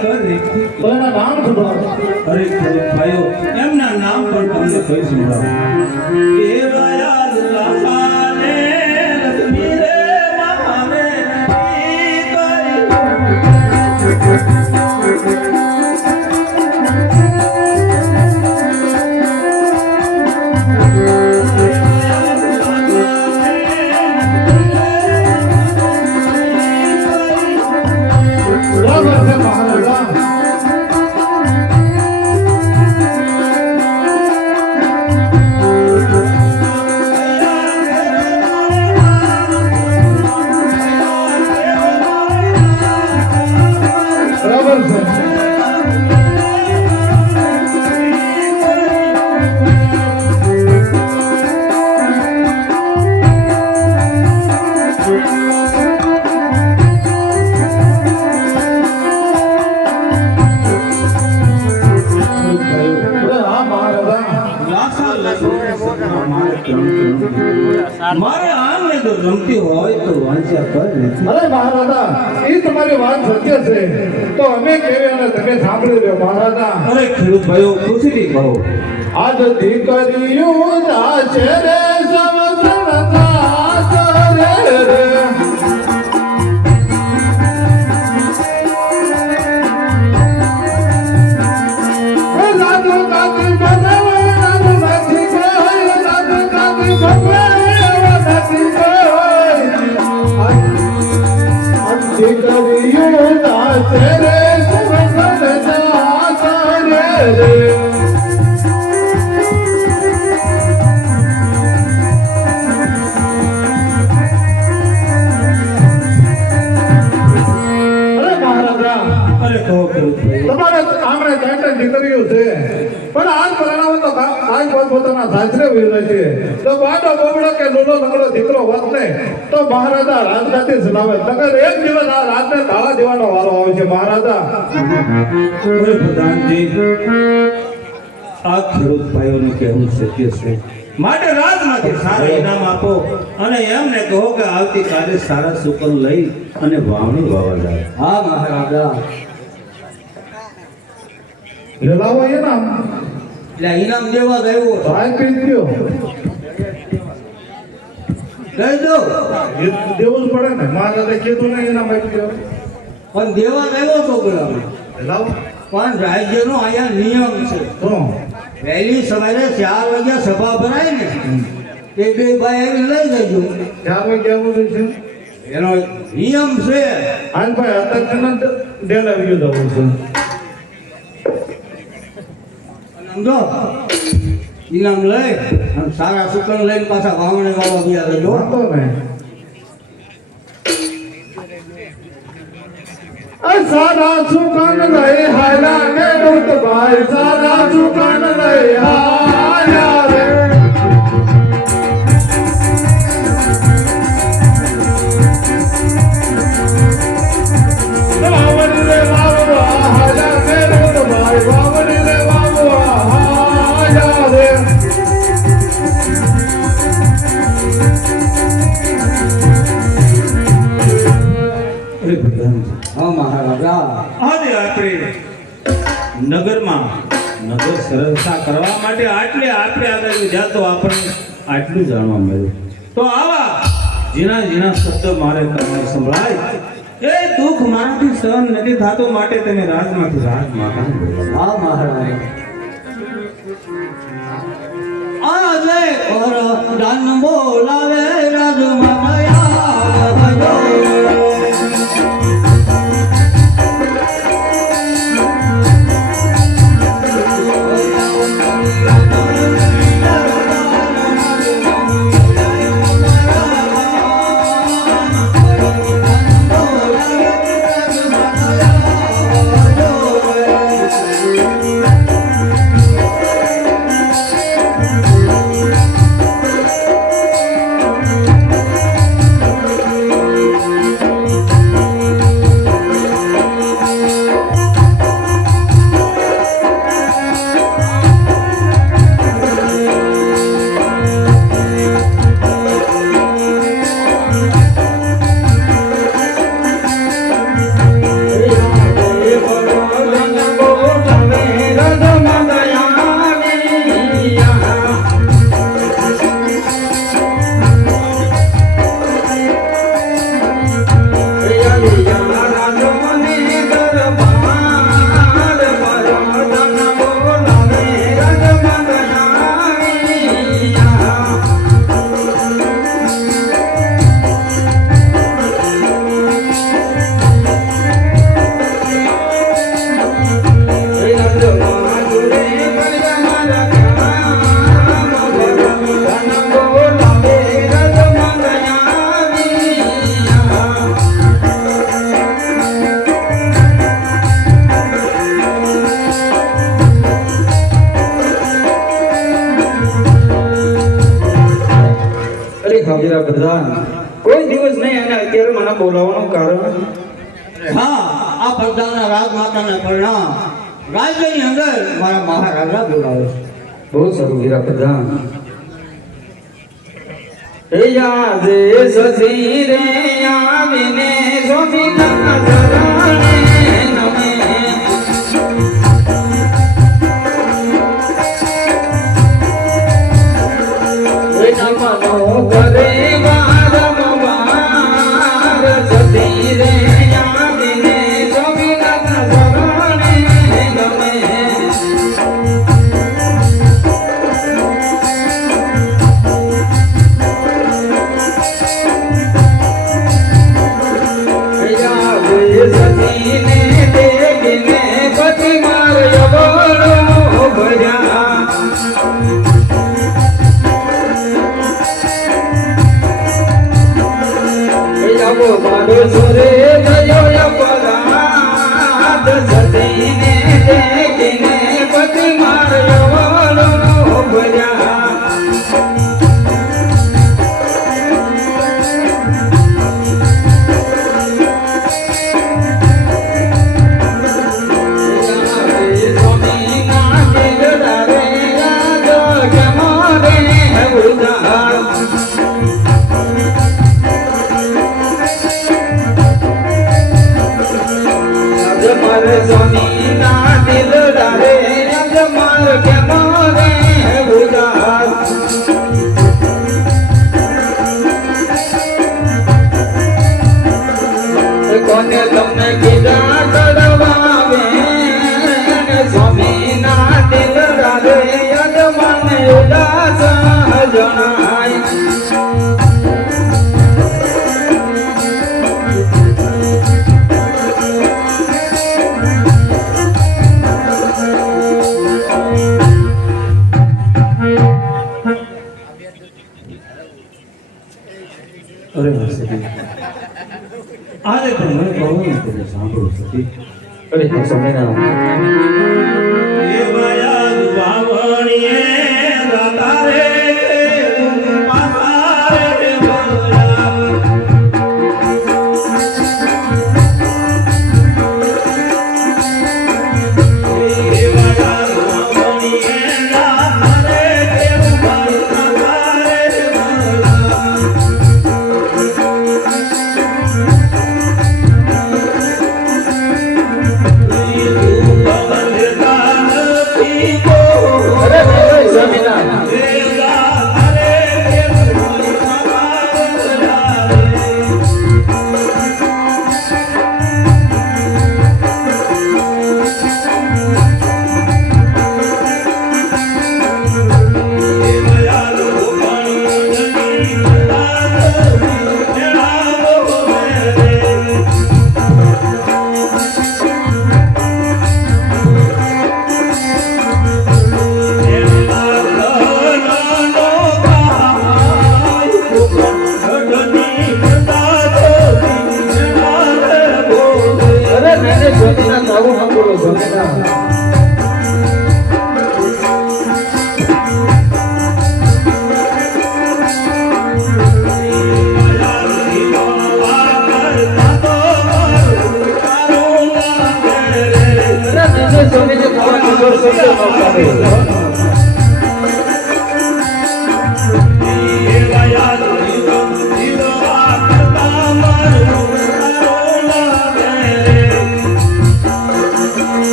એના નામ સંભળાવો. અરે ભાઈઓ એમના નામ પણ તમને કહી સંભળાવો. એ રાયા લાલાને લક્ષ્મી રે મારે બરાબર છે મહારાજા. બરાબર છે. મારે આને તો રમતી હોય તો વાંચ્યા કર નથી. અરે મહારાજા, એ તમારી વાત સત્ય છે તો અમે કેવી અને તમે સાંભળી લો મહારાજા. અરે ખેડૂત ભાઈઓ ખુશીથી કહો. આજ દીકરીઓ નાચે રે સમસણતા કરે રે. રાજુ કાકી બનાવે રાજુ નથી કોઈ, રાજુ કાકી બનાવે નથી કોઈ. આજ દીકરીઓ નાચે રે સમસણતા કરે રે. અરે કહો ખેડૂત ભાઈઓ. તમારે આમણે ત્રણ દીકરીઓ છે પણ આજ પરણાવો તો આજ પોતાના સાસરે વીરે છે તો બાડો બોબડો કે લૂલો લંગડો દીકરો હોત ને તો મહારાજા રાજગાદી ચલાવે. નકર એક દિવસ આ રાજને તાળા દેવાનો વારો આવે છે મહારાજા. અરે પ્રધાનજી આ ખેડૂત ભાઈઓને કહેવું શક્ય છે માટે રાજમાંથી સારા ઇનામ આપો અને એમને કહો કે આવતીકાલે સારા સુકન લઈ અને વાવણી વાવા જાય. હા મહારાજા. લેલાવો એનામ એટલે ઇનામ દેવા ગયો સાહેબ પી ગયો કહી દો એ દેવું જ પડે ને. મહારાજે કીધું ને એનામ આપી ગયો પણ દેવા ગયો છોકરા. લાવો પણ રાજ્યનો અહીંયા નિયમ છે. તો વહેલી સવારે 4 વાગ્યા સભા ભરાય ને એ બે ભાઈ આવીને લઈ જજો. 4 વાગે આવું છે. એનો નિયમ છે. આજ ભાઈ અત્યારે ડેલ આવી ગયો જવું છે. સમજો ઇનામ લઈ અને સારા સુકન લઈને પાછા વાવણે વાવા ગયા જજો. વાંધો નહીં. સારા સુકાન લઈ હાલા ને ડોટ ભાઈ સારા સુકાન લઈ હાયા રે. વાવણી રે વાવવા હાલા ને ડોટ ભાઈ વાવણી રે વાવવા હાયા રે. અરે પ્રધાનજી હા મહારાજા. આજે આપણે નગરમાં નગર સરળતા કરવા માટે આપણે આગળ જ્યાં તો આપણને આટલું જાણવા મળ્યું. તો આવા ઝીણા ઝીણા શબ્દ મારે તમને સંભળાય એ દુઃખ મારાથી સહન નથી થતું માટે તમે રાજમાંથી રાજમાં હા મહારાજા. આજે પર દાન બોલાવે રાજમાં વીરા પ્રધાન કોઈ દિવસ નહીં અને અત્યારે મને બોલાવવાનું કારણ હા આ પ્રજાના રાજમાતાના પરિણામ રાજ્યની અંદર મારા મહારાજા બોલાવે છે. બહુ સારું વીરા પ્રધાન એ યાદે સધી રે આવીને સ્વામીના ચરણે નમે નમનો કરે વારંવાર સધી રે આવીને સ્વામીના ચરણે નમે સતીને દેવીને પતિ માર્યો બોલો ભર્યા આવો મારો સુરે ગયો અપરાધ સતીને દેવીને પતિ માર્યો બોલો ભર્યા સ્વામી ના દિલ ડારે અજમાર કે મારે ઉદાર કોને તમને કીધા કડવાવે સ્વામી ના દિલ ડારે અજમાને ઉદાસ જણાય અરે વાહ સતી આજે પણ મને કહું તમે સાંભળો સતી અરે સ્વામીના એ માયા વાવણીએ ગાતા રે પાસારે બોલા એ માયા વાવણીએ ગાતા રે પાસારે બોલા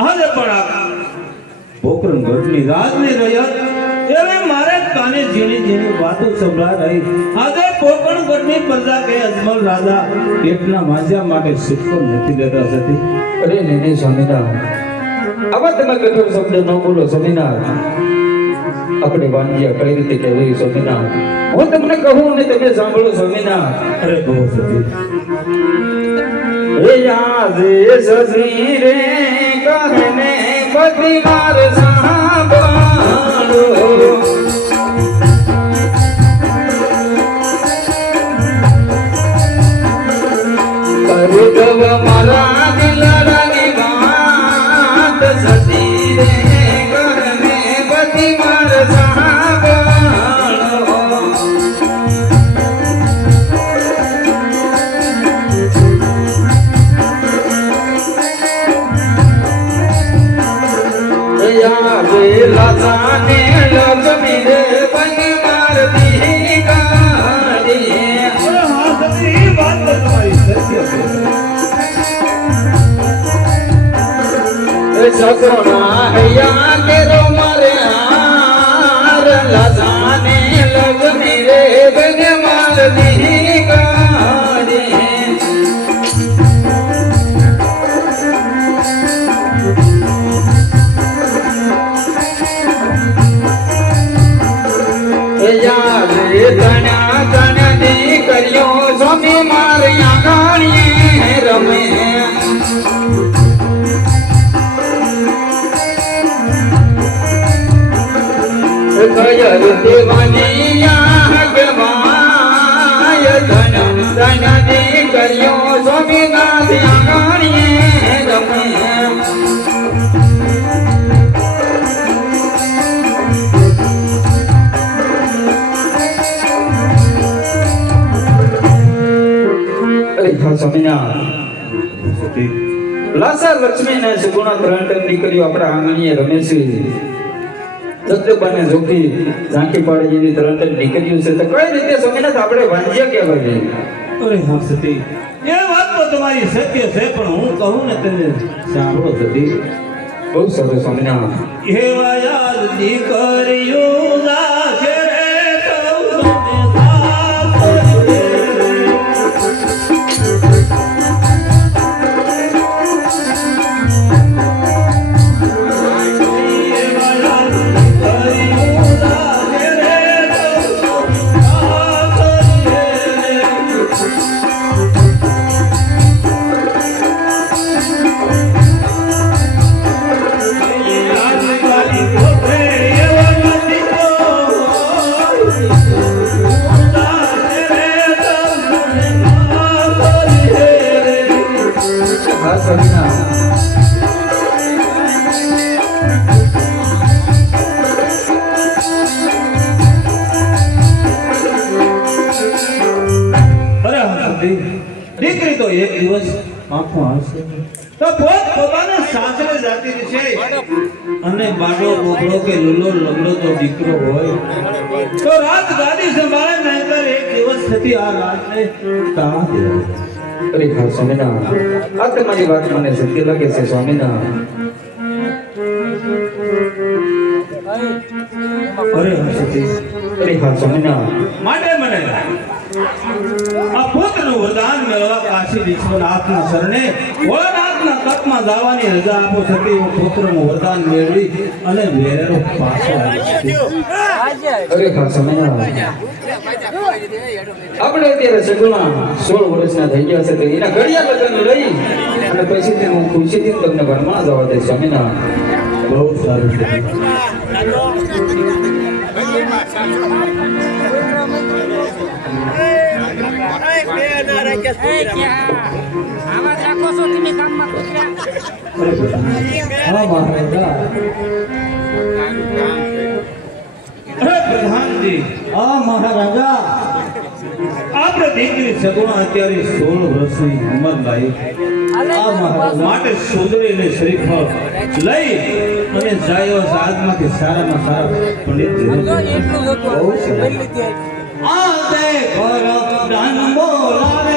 આજે પણ આ પોકરણ ગઢની રાજની રયત એવે મારે કાને ઝીણી ઝીણી વાતો સંભળાય રહી. આજે પોકરણ ગઢની પ્રજા કે અજમલ રાજા પેટના માંજ્યા માટે સિક્કો નથી દેતા સતી. અરે નહીં સ્વામીનાથ આવા તમે કઠોર શબ્દ ન બોલો સ્વામીનાથ આપણે વાંજ્યા કઈ રીતે કહેવાય સ્વામિનાથ? હું તમને કહું ને તમે સાંભળો સ્વામિનાથ. અરે બહુ સતી એ આજે સસી રે કહને બધી માર સાંભળો. કરુગવ મારા દિલડાની વાત સતી રે કહને બધી માર સાંભળો. લાજાને લક્ષ્મી રે બની માર દીકારી. અરે હા સતી વાત તો તમારી સત્ય છે. સગોના હૈયા કેરો મારે હાર. લાજાને લક્ષ્મી રે બની માર દીકારી. ધણા ધણ દીકરીઓ સ્વામી મારે આંગણીએ રમે. કયર દેવાની આગવાય. ધણ ધણ દીકરીઓ સ્વામી નાથ આંગણીએ રમે. સ્વામિનાથ સતી લાસા લક્ષ્મી ને સુગુણા ત્રણ ત્રણ દીકરીઓ આપણા આંગણીએ રમે છે. સત્યબાને જોખી ઝાંકી પાડે જેવી ત્રણ ત્રણ દીકરીઓ છે તો કઈ રીતે સ્વામિનાથ આપણે વાંજ્યા કહેવાય? અરે હા સતી એ વાત તો તમારી સત્ય છે પણ હું કહું ને તમે સાંભળો સતી. બહુ સરસ સ્વામિનાથ. એવા યાદ દીકરીઓ લાગે રે સૌને હા સ્વામિનાથ. અરે હા સતી દીકરી તો એક દિવસ આંખો હાલશે તો પોત પોતાના સાસરે જાતી છે અને બાડો બોકડો કે લુલો લગડો તો દીકરો હોય તો રાત ગાદી સંભાળે નહીંતર એક દિવસ થતી આ રાતને તાળા દેવાય. અરે હા સ્વામિનાથ. આ તમારી વાત મને સત્ય લાગે છે સ્વામિનાથ. અરે હા સતી અરે હા સ્વામિનાથ. માટે મને આ પુત્રનું વરદાન મેળવવા કાશી વિશ્વનાથના શરણે ભોળાનાથના તપમાં જવાની રજા આપો છતી હું પુત્રનું વરદાન મેળવી અને વેરેલો પાછો આવ્યો. અરે હા સ્વામિનાથ. આપણે અત્યારે સગુણા 16 વર્ષના થઈ ગયા છે તો એના ઘડિયા લગ્ન લઈ અને પછી હું ખુશીથી તમને વનમાં જવા દે સ્વામિનાથ. બહુ સારું છે. આમાં રાખો છો તમે કામમાં કૂતરા. અરે બેટા હા મહારાજા. અરે પ્રધાનજી આ મહારાજા આપણે દીકરી સગુણા અત્યારે 16 વર્ષની ઉંમર લાવી આ મહારાજા માટે સુંદરી અને શ્રીફળ લઈ અને જાય સાધમાંથી સારામાં સારા પંડિત એટલું જ હતું. બહુ સરસ. આ તે ઘર દાન બોલાવે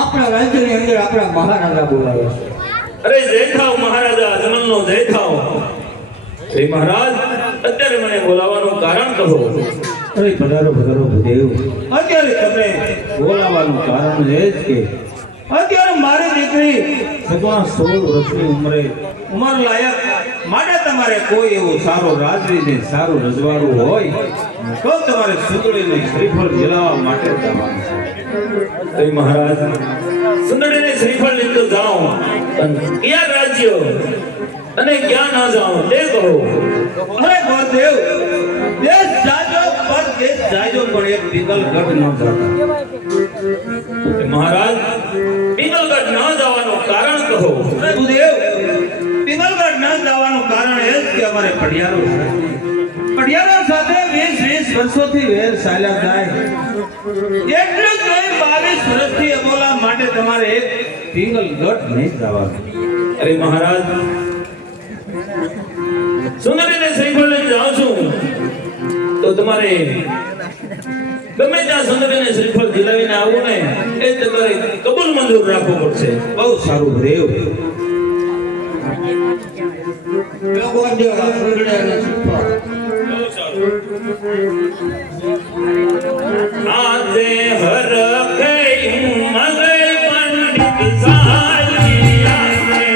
આપણા રાજ્યની અંદર આપણા મહારાજા બોલાવે છે. અરે જય થાવ મહારાજા અજમલનો જય થાવ. હે મહારાજ, અત્યારે મને બોલાવવાનું કારણ કહો. અરે પધારો પધારો ભૂદેવ. અત્યારે તમને બોલાવવાનું કારણ એ જ કે અત્યારે મારી દીકરી ભગવાન 16 વર્ષની ઉંમર લાયક માટે તમારે કોઈ એવું સારું રાજવી ને સારું રજવાડું હોય તો તમારે સુંદરીને શ્રીફળ દિલાવવા માટે જવાનું છે. એ મહારાજ, સુંદરીને શ્રીફળ લઈને તો જાઓ, પણ ક્યાં રાજ્ય અને ક્યાં ના જાઓ તે કહો. અરે ગુરુદેવ, દેશ જાજો પર દેશ જાજો પણ એક પિંગલગઢ ન જાતા. મહારાજ, પિંગલગઢ ન જવાનું કારણ કહો. ગુરુદેવ, પિંગલગઢ ન જવાનું કારણ એ જ કે અમારે પડિયારો છે. પડિયારો સાથે 20 વર્ષોથી વેર ચાલ્યા જાય. એટલું જ નહીં, 22 વર્ષથી અબોલા માટે તમારે એક પિંગલગઢ નહીં જવાનું. અરે મહારાજ, સુંદરીને શ્રીફળ લઈને જાઉં છું તો તમારે ગમે ત્યાં સુંદરીને શ્રીફળ દિલાવીને આવું ને એ તમારે કબૂલ મંજૂર રાખવું પડશે. બહુ સારું દેવ. ભગવાન દેવ આ સુંદરીને શ્રીફળ. આજે હર કઈ મગર પંડિત સાલિયા રે.